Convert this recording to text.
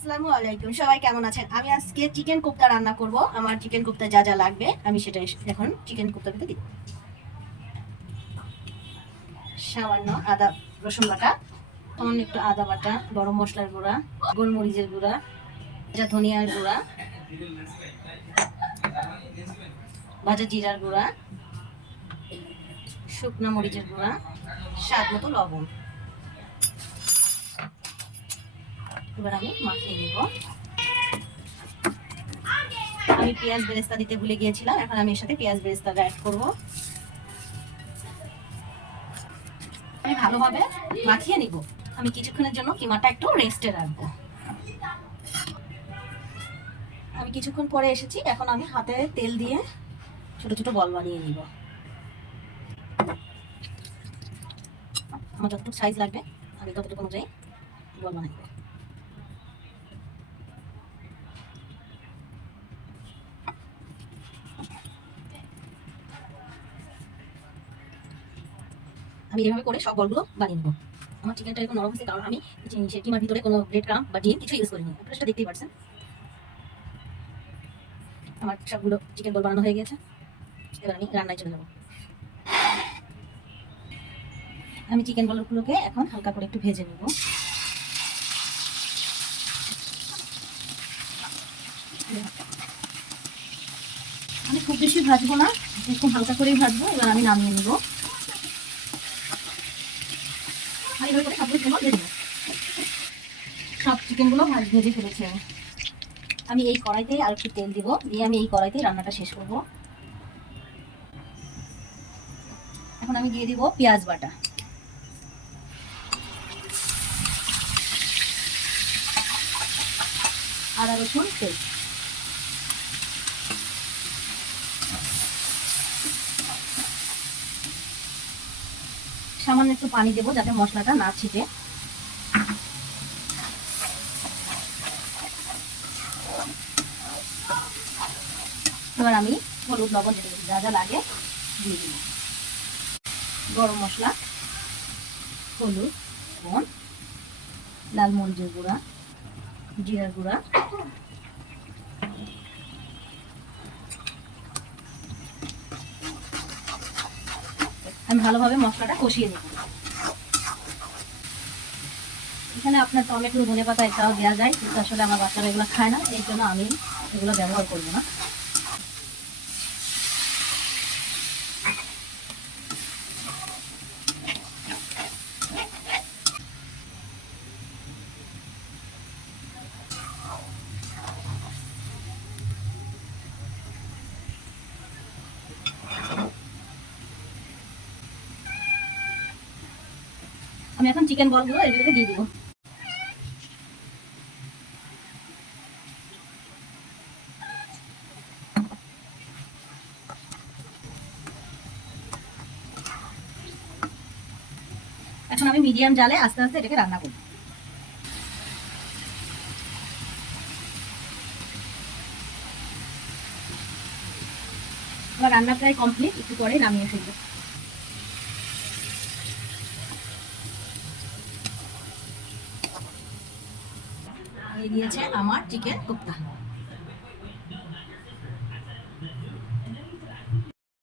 আসসালামু আলাইকুম। সবাই কেমন আছেন? আমি আজকে চিকেন কোপ্তা রান্না করব। আমার চিকেন কোপ্তা যা যা লাগবে, আমি সেটা এখন চিকেন কোপ্তা দিতে দিই সামান্য আদা, রসুন বাটা, সামান্য একটু আদা বাটা, গরম মশলার গুঁড়া, গোলমরিচের গুঁড়া এটা ধনিয়ার গুঁড়া, ভাজা জিরার গুঁড়া, শুকনো মরিচের গুঁড়া, স্বাদ মতো লবণ। এবার আমি মাখিয়ে নেব। আমি পেঁয়াজ বেরেস্তা দিতে ভুলে গিয়েছিলাম, এখন আমি এর সাথে পেঁয়াজ বেরেস্তা অ্যাড করব। আমি ভালোভাবে মাখিয়ে নিব। আমি কিছুক্ষণের জন্য কিমাটা একটু রেস্টে রাখব। আমি কিছুক্ষণ পরে এসেছি, এখন আমি হাতে তেল দিয়ে ছোট ছোট বল বানিয়ে নিব। আমার যতটুকু সাইজ লাগবে, আমি ততটুকু অনুযায়ী বল বানাই আমি এভাবে করে সব বলগুলো বানিয়ে নেব। আমার চিকেনটা এরকম নরম হয়েছে, কারণ আমি কিমার ভিতরে কোনো ব্রেড ক্রাম বা ডিম কিছু ইউজ করিনি। আপনারা সেটা দেখতেই পারছেন। আমার সবগুলো চিকেন বল বানানো হয়ে গেছে। এবার আমি রান্নায় চলে যাব। আমি চিকেন বলগুলোকে এখন হালকা করে একটু ভেজে নেব। আমি খুব বেশি ভাজবো না, একটু হালকা করেই ভাজবো, এবার আমি নামিয়ে নেব। আমি এবার করে সবগুলো ভেজে নেব। সব চিকেনগুলো ভেজে ফেলেছি। আমি আমি এই কড়াইতেই আর একটু তেল দিব, দিয়ে আমি এই কড়াইতেই রান্নাটা শেষ করব। এখন আমি দিয়ে দিব পেঁয়াজ বাটা। আদা রসুন, পেস্ট। সামান্য একটু পানি দেবো যাতে মশলাটা না ছিটে। এবার আমি হলুদ, লবণ যা যা লাগে দিয়ে দিব। গরম মশলা, হলুদ, লবণ, লাল মরিচের গুঁড়া, জিরার গুঁড়া আমি ভালোভাবে মশলাটা কষিয়ে নেব। এখানে আপনার টমেটো ধনে পাতা এটাও দেওয়া যায়, কিন্তু আসলে আমার বাচ্চারা এগুলো খায় না, এই জন্য আমি এগুলো ব্যবহার করব না। আমি এখন চিকেন বলগুলো এর ভিতরে দিয়ে দিব। এখন আমি মিডিয়াম জালে আস্তে আস্তে এটাকে রান্না করব। আমার রান্না প্রায় কমপ্লিট একটু পরে নামিয়ে ফেলব। হয়ে গিয়েছে আমার চিকেন কোপ্তা।